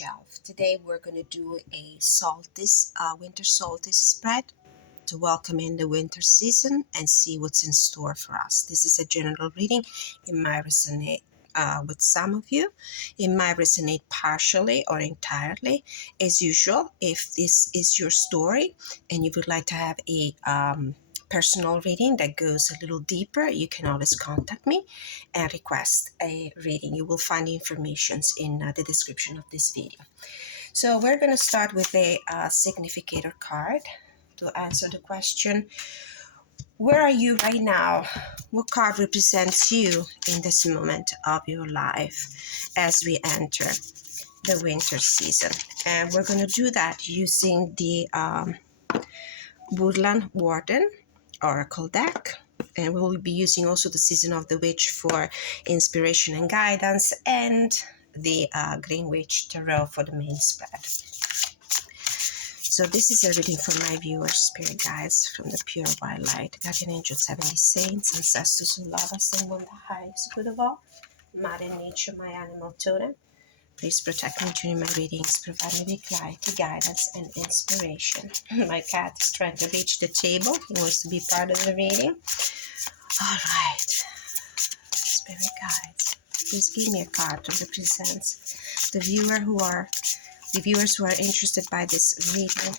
Bookshelf. Today we're going to do a solstice, winter solstice spread to welcome in the winter season and see what's in store for us. This is a general reading. It might resonate with some of you. It might resonate partially or entirely. As usual, if this is your story and you would like to have a personal reading that goes a little deeper, you can always contact me and request a reading. You will find information in the description of this video. So we're going to start with a significator card to answer the question, where are you right now? What card represents you in this moment of your life as we enter the winter season? And we're going to do that using the Woodland Warden Oracle deck, and we will be using also the Season of the Witch for inspiration and guidance, and the Green Witch Tarot for the main spread. So this is a reading for my viewers, spirit guides from the pure white light, guardian angels, heavenly saints, ancestors who love us and want the highest good of all, Mother Nature, my animal totem. Please protect me during my readings, provide me with clarity, guidance, and inspiration. My cat is trying to reach the table. He wants to be part of the reading. All right. Spirit guides, please give me a card that represents the viewers who are interested by this reading.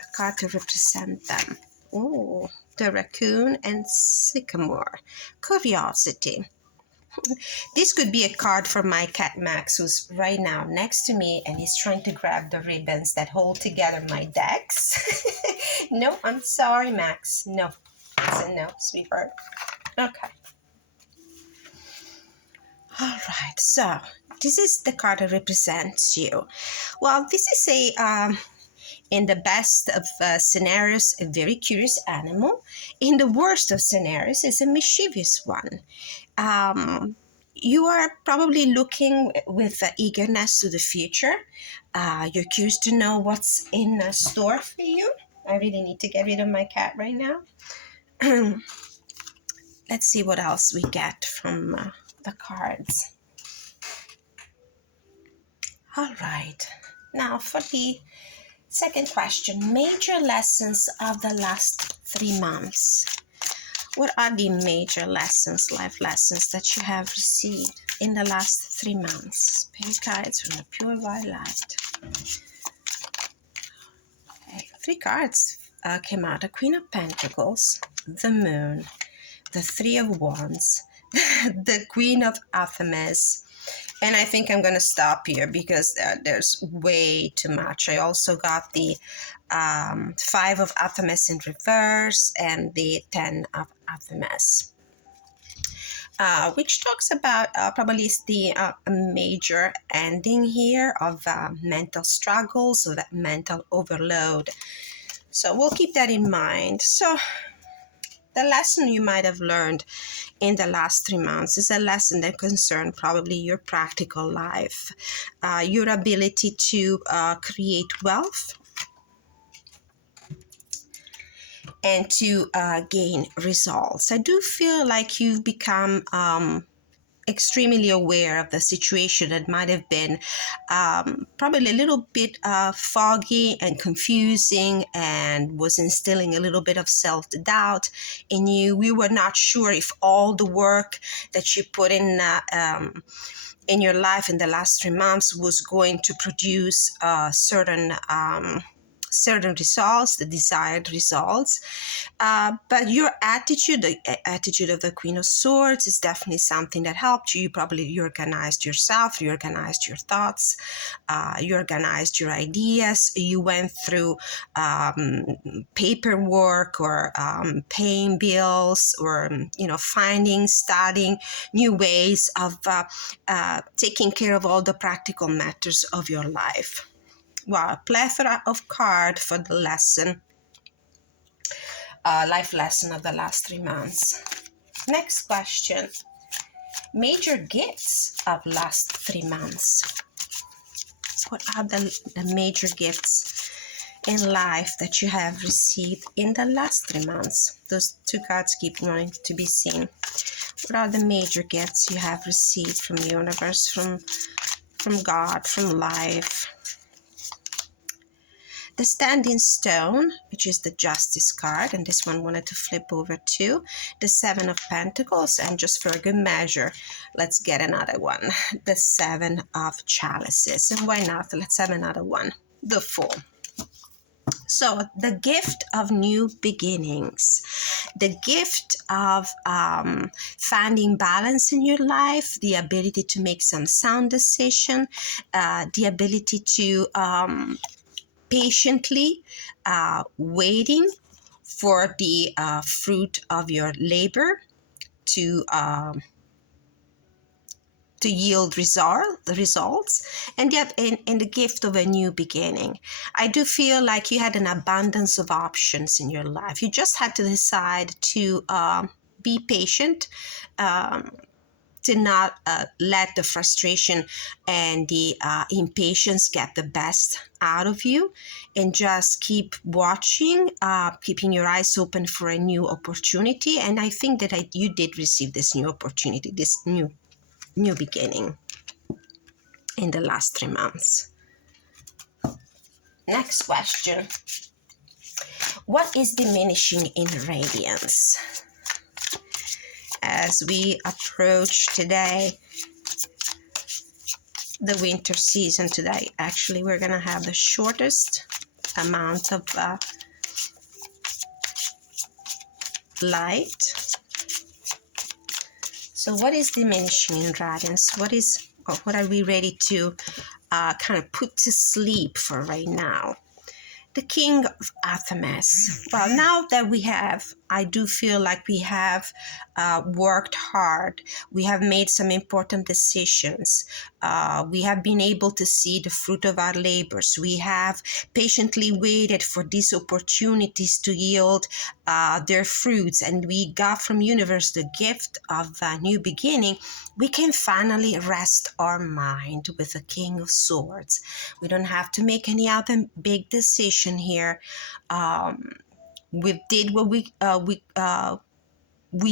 A card to represent them. Oh, the raccoon and sycamore. Curiosity. This could be a card for my cat Max, who's right now next to me and he's trying to grab the ribbons that hold together my decks. No, I'm sorry, Max. No. It's a no, sweetheart. Okay. All right, so this is the card that represents you. Well, this is in the best of scenarios, a very curious animal. In the worst of scenarios, it's a mischievous one. You are probably looking with eagerness to the future. You're curious to know what's in store for you. I really need to get rid of my cat right now. Let's see what else we get from the cards. All right. Now for the second question, major lessons of the last 3 months. What are the major lessons, life lessons that you have received in the last 3 months? Spirit guides from the pure white light. Okay, 3 cards came out. The Queen of Pentacles, the Moon, the Three of Wands, the Queen of Artemis. And I think I'm going to stop here because there's way too much. I also got the 5 of Artemis in reverse and the 10 of Artemis, which talks about probably the major ending here of mental struggles, of that mental overload. So we'll keep that in mind. So the lesson you might have learned in the last 3 months is a lesson that concerns probably your practical life, your ability to create wealth and to gain results. I do feel like you've become extremely aware of the situation that might have been probably a little bit foggy and confusing and was instilling a little bit of self-doubt in you. We were not sure if all the work that you put in your life in the last 3 months was going to produce certain results, the desired results. But your attitude, the attitude of the Queen of Swords, is definitely something that helped you. You probably organized yourself, you organized your thoughts, you organized your ideas, you went through paperwork or paying bills or, studying new ways of taking care of all the practical matters of your life. Wow, a plethora of cards for the lesson, life lesson of the last 3 months. Next question, major gifts of last 3 months. What are the major gifts in life that you have received in the last 3 months? Those 2 cards keep wanting to be seen. What are the major gifts you have received from the universe, from from God, from life. The Standing Stone, which is the Justice card, and this one wanted to flip over to the Seven of Pentacles, and just for a good measure, let's get another one, the Seven of Chalices. And why not? Let's have another one, the Fool. So the gift of new beginnings, the gift of finding balance in your life, the ability to make some sound decision, the ability to patiently waiting for the fruit of your labor to yield results, and yet in the gift of a new beginning. I do feel like you had an abundance of options in your life. You just had to decide to be patient, to not let the frustration and the impatience get the best out of you, and just keep watching, keeping your eyes open for a new opportunity. And I think that you did receive this new opportunity, this new beginning in the last 3 months. Next question. What is diminishing in radiance? As we approach today, the winter season today, actually, we're going to have the shortest amount of light. So what is diminishing in radiance? What are we ready to kind of put to sleep for right now? The King of Athamas. Well, now that I do feel like we have worked hard. We have made some important decisions. We have been able to see the fruit of our labors. We have patiently waited for these opportunities to yield their fruits, and we got from universe the gift of a new beginning. We can finally rest our mind with the King of Swords. We don't have to make any other big decision here. We did what we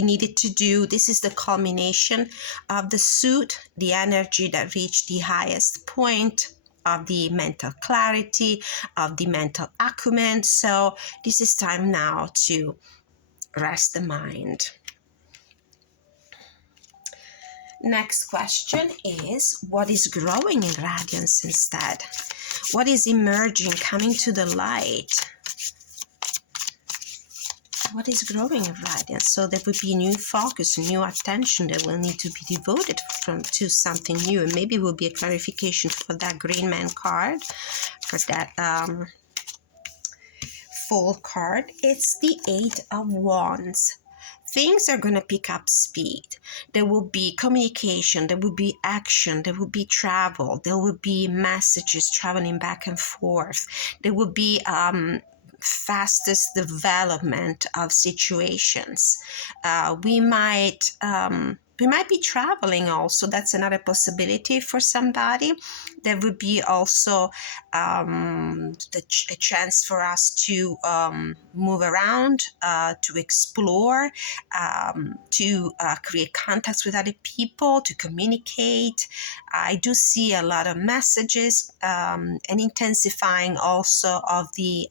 needed to do. This is the culmination of the suit, the energy that reached the highest point of the mental clarity, of the mental acumen. So this is time now to rest the mind. Next question is, what is growing in radiance instead? What is emerging, coming to the light? What is growing in radiance? So there would be new focus, new attention that will need to be devoted to something new. And maybe it will be a clarification for that Green Man card, for that Fool card. It's the Eight of Wands. Things are going to pick up speed. There will be communication, there will be action, there will be travel, there will be messages traveling back and forth. There will be fastest development of situations. We might be traveling also. That's another possibility for somebody. There would be also a chance for us to move around, to explore, to create contacts with other people, to communicate. I do see a lot of messages, and intensifying also of the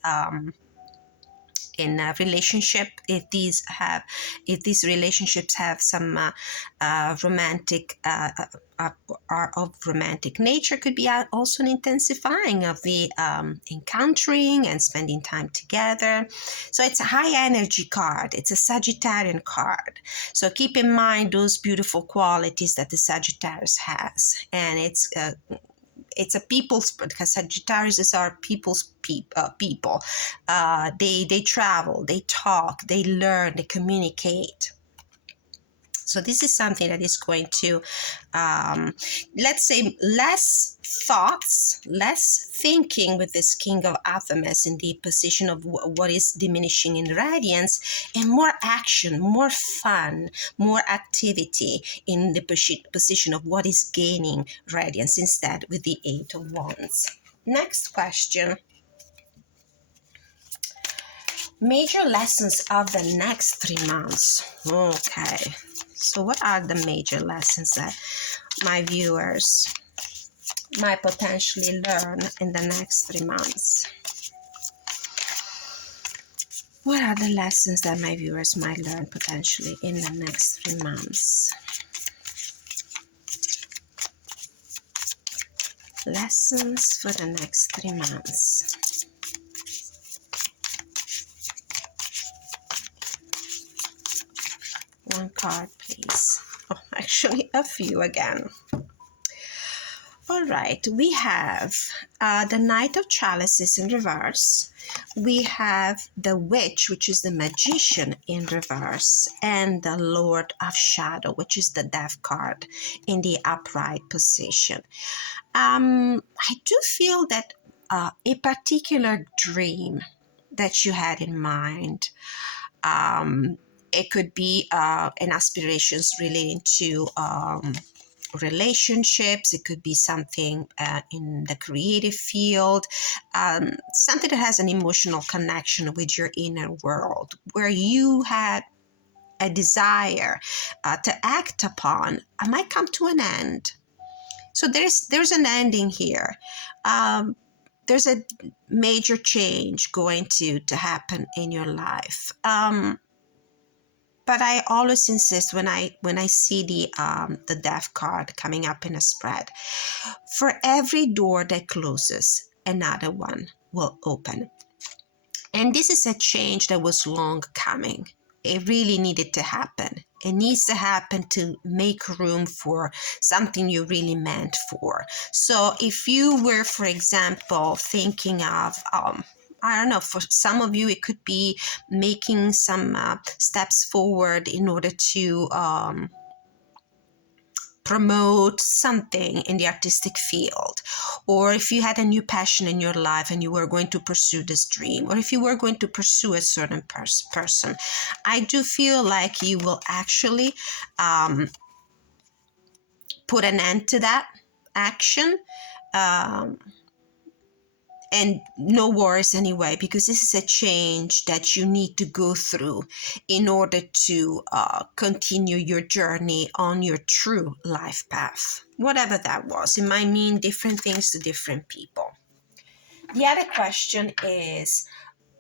in a relationship, if these relationships have some romantic are of romantic nature, could be also an intensifying of the encountering and spending time together. So it's a high energy card. It's a Sagittarian card. So keep in mind those beautiful qualities that the Sagittarius has, and it's a people's, because Sagittarius is our people's people. They travel, they talk, they learn, they communicate. So this is something that is going to, let's say, less thoughts, less thinking with this King of Athamas in the position of what is diminishing in radiance, and more action, more fun, more activity in the position of what is gaining radiance instead, with the Eight of Wands. Next question. Major lessons of the next 3 months. Okay. So what are the major lessons that my viewers might potentially learn in the next 3 months? What are the lessons that my viewers might learn potentially in the next 3 months? Lessons for the next 3 months. One card, please. Oh, actually a few again. All right, we have the Knight of Chalices in reverse. We have the Witch, which is the Magician, in reverse, and the Lord of Shadow, which is the Death card, in the upright position. I do feel that a particular dream that you had in mind, it could be an aspirations relating to relationships. It could be something in the creative field, something that has an emotional connection with your inner world, where you had a desire to act upon, might come to an end. So there's an ending here. There's a major change going to happen in your life. But I always insist when I see the Death card coming up in a spread, for every door that closes, another one will open. And this is a change that was long coming. It really needed to happen. It needs to happen to make room for something you really meant for. So if you were, for example, thinking of, I don't know, for some of you, it could be making some steps forward in order to promote something in the artistic field, or if you had a new passion in your life and you were going to pursue this dream, or if you were going to pursue a certain person, I do feel like you will actually put an end to that action. And no worries anyway, because this is a change that you need to go through in order to continue your journey on your true life path. Whatever that was, it might mean different things to different people. The other question is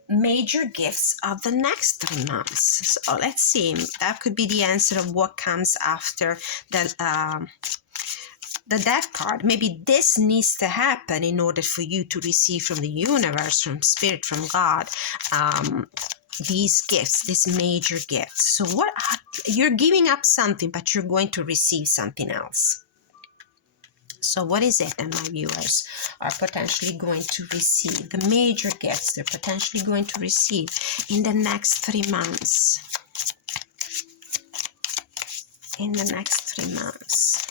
major gifts of the next 3 months. So let's see, that could be the answer of what comes after the Death card. Maybe this needs to happen in order for you to receive from the universe, from spirit, from God, these gifts, these major gifts. So what you're giving up something, but you're going to receive something else. So what is it that my viewers are potentially going to receive? The major gifts they're potentially going to receive in the next 3 months. In the next 3 months.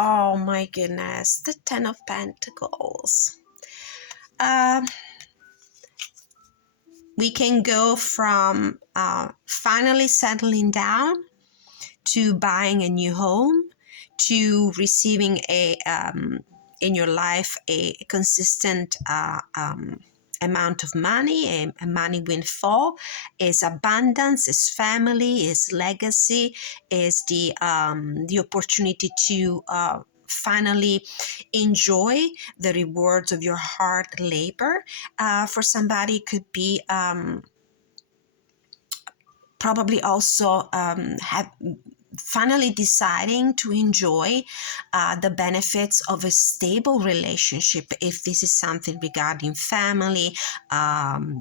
Oh my goodness, the Ten of Pentacles. We can go from finally settling down to buying a new home to receiving in your life a consistent amount of money, a money windfall, is abundance, is family, is legacy, is the opportunity to finally enjoy the rewards of your hard labor. For somebody, it could be probably also have finally deciding to enjoy the benefits of a stable relationship. If this is something regarding family,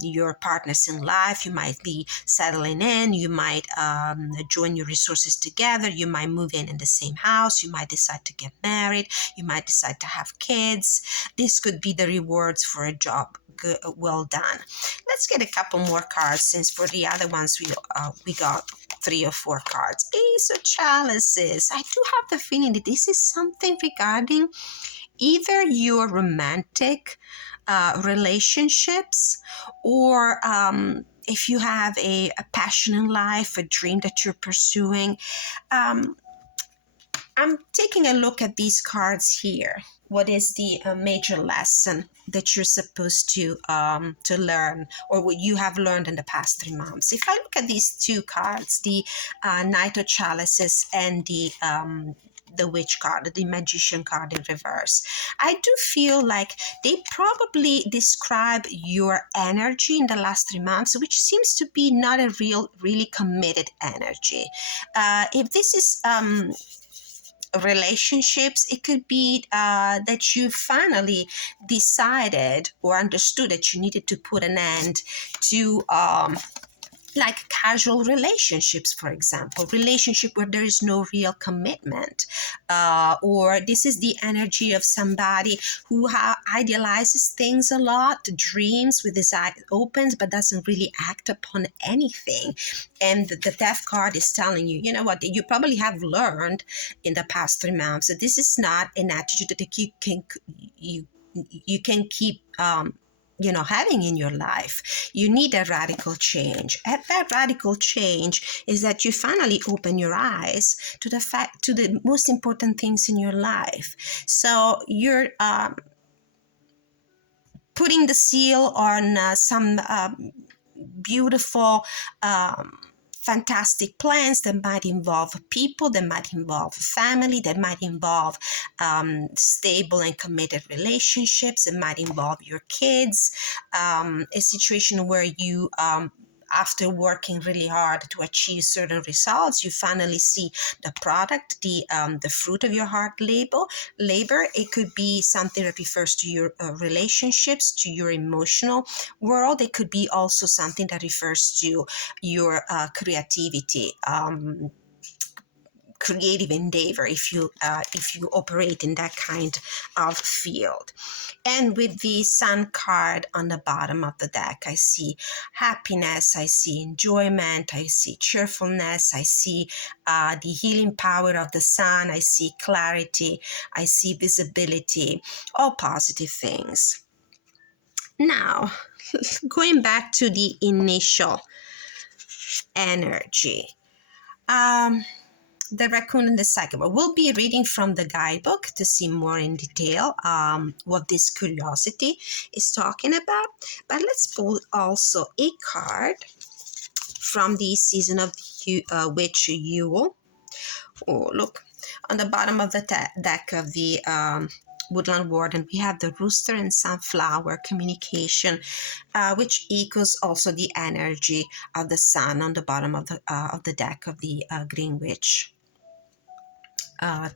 your partners in life, you might be settling in, you might join your resources together, you might move in the same house, you might decide to get married, you might decide to have kids. This could be the rewards for a job well done. Let's get a couple more cards, since for the other ones we got 3 or 4 cards. Ace of Chalices. I do have the feeling that this is something regarding either your romantic relationships, or if you have a passion in life, a dream that you're pursuing. I'm taking a look at these cards here. What is the major lesson that you're supposed to learn, or what you have learned in the past 3 months? If I look at these 2 cards, the Knight of Chalices and the the witch card, the magician card in reverse. I do feel like they probably describe your energy in the last 3 months, which seems to be not a really committed energy. If this is relationships, it could be that you finally decided or understood that you needed to put an end to like casual relationships, for example, relationship where there is no real commitment, or this is the energy of somebody who idealizes things a lot, dreams with his eye open, but doesn't really act upon anything. And the death card is telling you, you know what, you probably have learned in the past 3 months that this is not an attitude that you can keep having in your life. You need a radical change. And that radical change is that you finally open your eyes to the most important things in your life. So you're putting the seal on some beautiful fantastic plans that might involve people, that might involve family, that might involve stable and committed relationships, it might involve your kids, a situation where you after working really hard to achieve certain results, you finally see the product, the fruit of your hard labor. It could be something that refers to your relationships, to your emotional world. It could be also something that refers to your creativity. Creative endeavor if you operate in that kind of field. And with the Sun card on the bottom of the deck, I see happiness, I see enjoyment, I see cheerfulness, I see the healing power of the sun, I see clarity, I see visibility, all positive things. Now, going back to the initial energy. The raccoon and the sycamore. We'll be reading from the guidebook to see more in detail what this curiosity is talking about. But let's pull also a card from the season of the witch Yule. Oh, look, on the bottom of the deck of the Woodland Warden, we have the rooster and sunflower communication, which echoes also the energy of the sun on the bottom of the deck of the Green Witch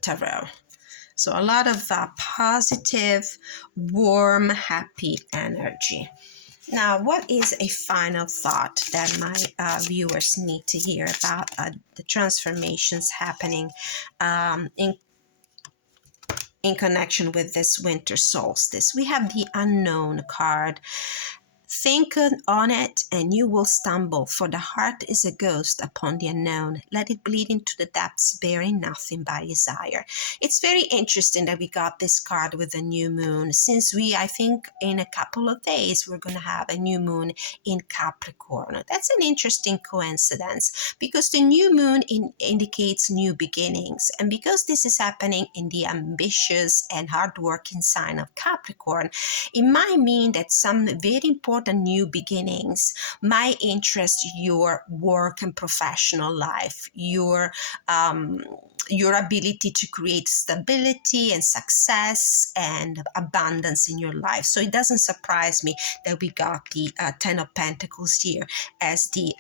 tarot. So a lot of positive, warm, happy energy. Now, what is a final thought that my viewers need to hear about the transformations happening in connection with this winter solstice? We have the unknown card. Think on it and you will stumble, for the heart is a ghost upon the unknown. Let it bleed into the depths, bearing nothing by desire. It's very interesting that we got this card with the new moon, since I think in a couple of days, we're going to have a new moon in Capricorn. That's an interesting coincidence, because the new moon indicates new beginnings. And because this is happening in the ambitious and hardworking sign of Capricorn, it might mean that some very important new beginnings might interest your work and professional life, your ability to create stability and success and abundance in your life. So it doesn't surprise me that we got the Ten of Pentacles here as the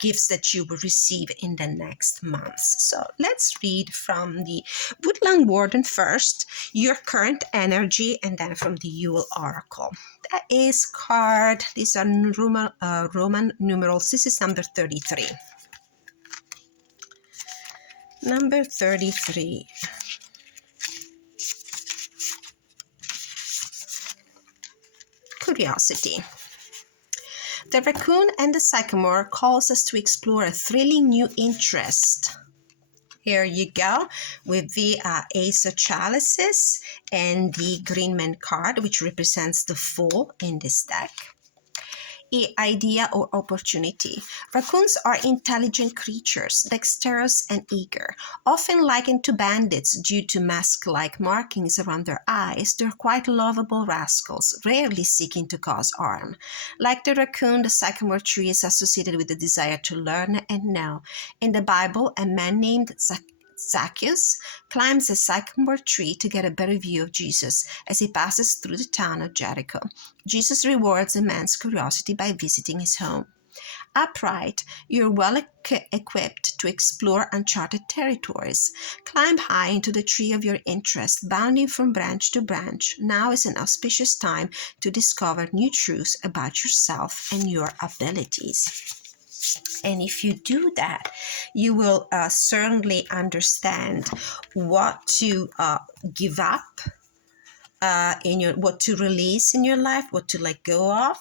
gifts that you will receive in the next months. So let's read from the Woodland Warden first, your current energy, and then from the Yule Oracle. That is card, these are Roman numerals. This is number 33. Number 33. Curiosity. The raccoon and the sycamore calls us to explore a thrilling new interest. Here you go with the Ace of Chalices and the Green Man card, which represents the Fool in this deck. Idea or opportunity. Raccoons are intelligent creatures, dexterous and eager. Often likened to bandits due to mask-like markings around their eyes, they're quite lovable rascals, rarely seeking to cause harm. Like the raccoon, the sycamore tree is associated with the desire to learn and know. In the Bible, a man named Zacchaeus climbs a sycamore tree to get a better view of Jesus as he passes through the town of Jericho. Jesus rewards the man's curiosity by visiting his home. Upright, you're well equipped to explore uncharted territories. Climb high into the tree of your interest, bounding from branch to branch. Now is an auspicious time to discover new truths about yourself and your abilities. And if you do that, you will certainly understand what to give up what to release in your life, what to let go of.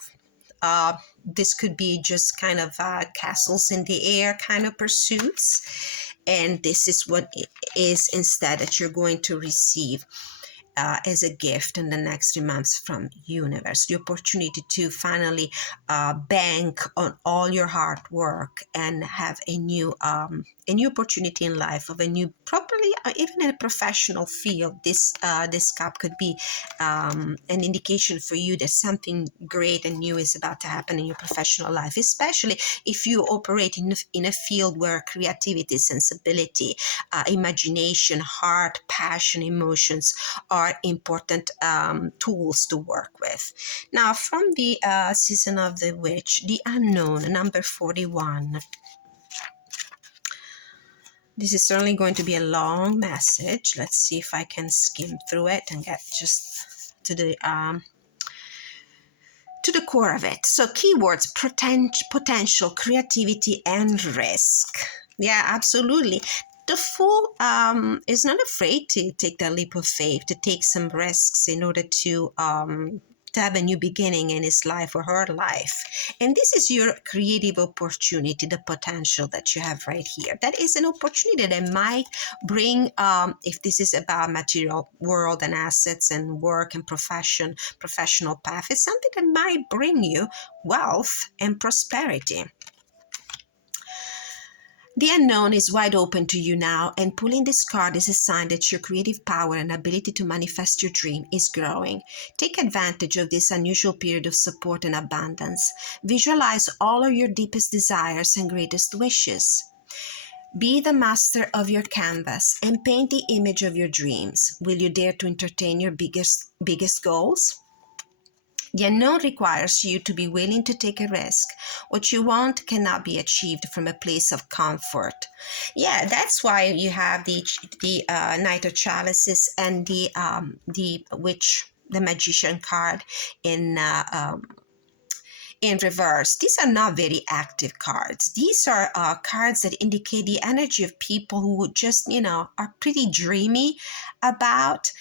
This could be just kind of castles in the air kind of pursuits. And this is what it is instead that you're going to receive as a gift in the next 3 months from universe. The opportunity to finally bank on all your hard work and have a new opportunity in life of a new, properly even in a professional field. This cup could be an indication for you that something great and new is about to happen in your professional life, especially if you operate in a field where creativity, sensibility, imagination, heart, passion, emotions are important tools to work with. Now, from the Season of the Witch, the Unknown, number 41. This is certainly going to be a long message. Let's see if I can skim through it and get just to the core of it. So keywords: potential, creativity, and risk. Yeah, absolutely. The Fool is not afraid to take that leap of faith, to take some risks in order to have a new beginning in his life or her life. And this is your creative opportunity, the potential that you have right here. That is an opportunity that might bring, if this is about material world and assets and work and professional path, it's something that might bring you wealth and prosperity. The unknown is wide open to you now, and pulling this card is a sign that your creative power and ability to manifest your dream is growing. Take advantage of this unusual period of support and abundance. Visualize all of your deepest desires and greatest wishes. Be the master of your canvas and paint the image of your dreams. Will you dare to entertain your biggest goals? The unknown requires you to be willing to take a risk. What you want cannot be achieved from a place of comfort. Yeah, that's why you have the Knight of Chalices and the Witch, the Magician card in reverse. These are not very active cards. These are cards that indicate the energy of people who just, are pretty dreamy about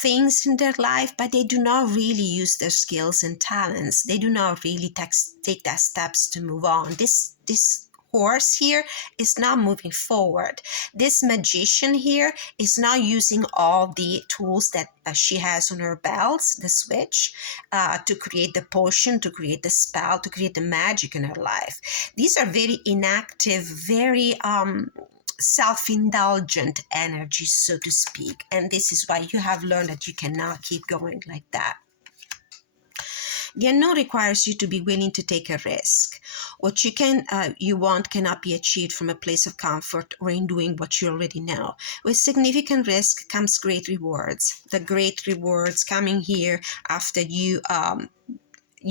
things in their life, but they do not really use their skills and talents. They do not really take that steps to move on. This horse here is not moving forward. This magician here is not using all the tools that she has on her belts, the switch, to create the potion, to create the spell, to create the magic in her life. These are very inactive, very self-indulgent energies, so to speak. And this is why you have learned that you cannot keep going like that. The unknown requires you to be willing to take a risk. What you want cannot be achieved from a place of comfort or in doing what you already know. With significant risk comes great rewards. The great rewards coming here after you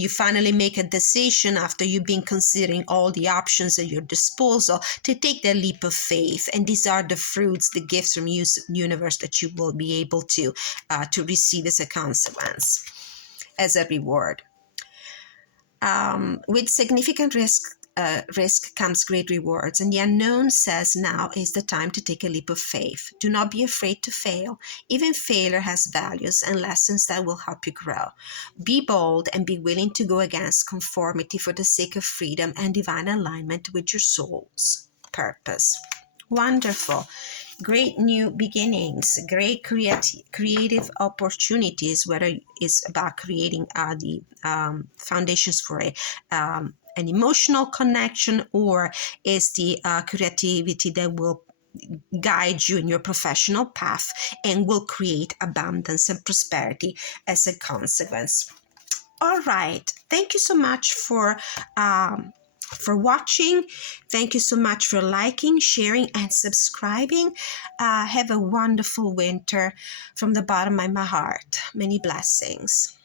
finally make a decision, after you've been considering all the options at your disposal, to take the leap of faith. And these are the fruits, the gifts from universe that you will be able to receive as a consequence, as a reward. With significant risk comes great rewards, and the unknown says now is the time to take a leap of faith. Do not be afraid to fail. Even failure has values and lessons that will help you grow. Be bold and be willing to go against conformity for the sake of freedom and divine alignment with your soul's purpose. Wonderful. Great new beginnings, great creative opportunities, whether it's about creating the foundations for an emotional connection, or is the creativity that will guide you in your professional path and will create abundance and prosperity as a consequence. All right. Thank you so much for for watching. Thank you so much for liking, sharing, and subscribing. Have a wonderful winter from the bottom of my heart. Many blessings.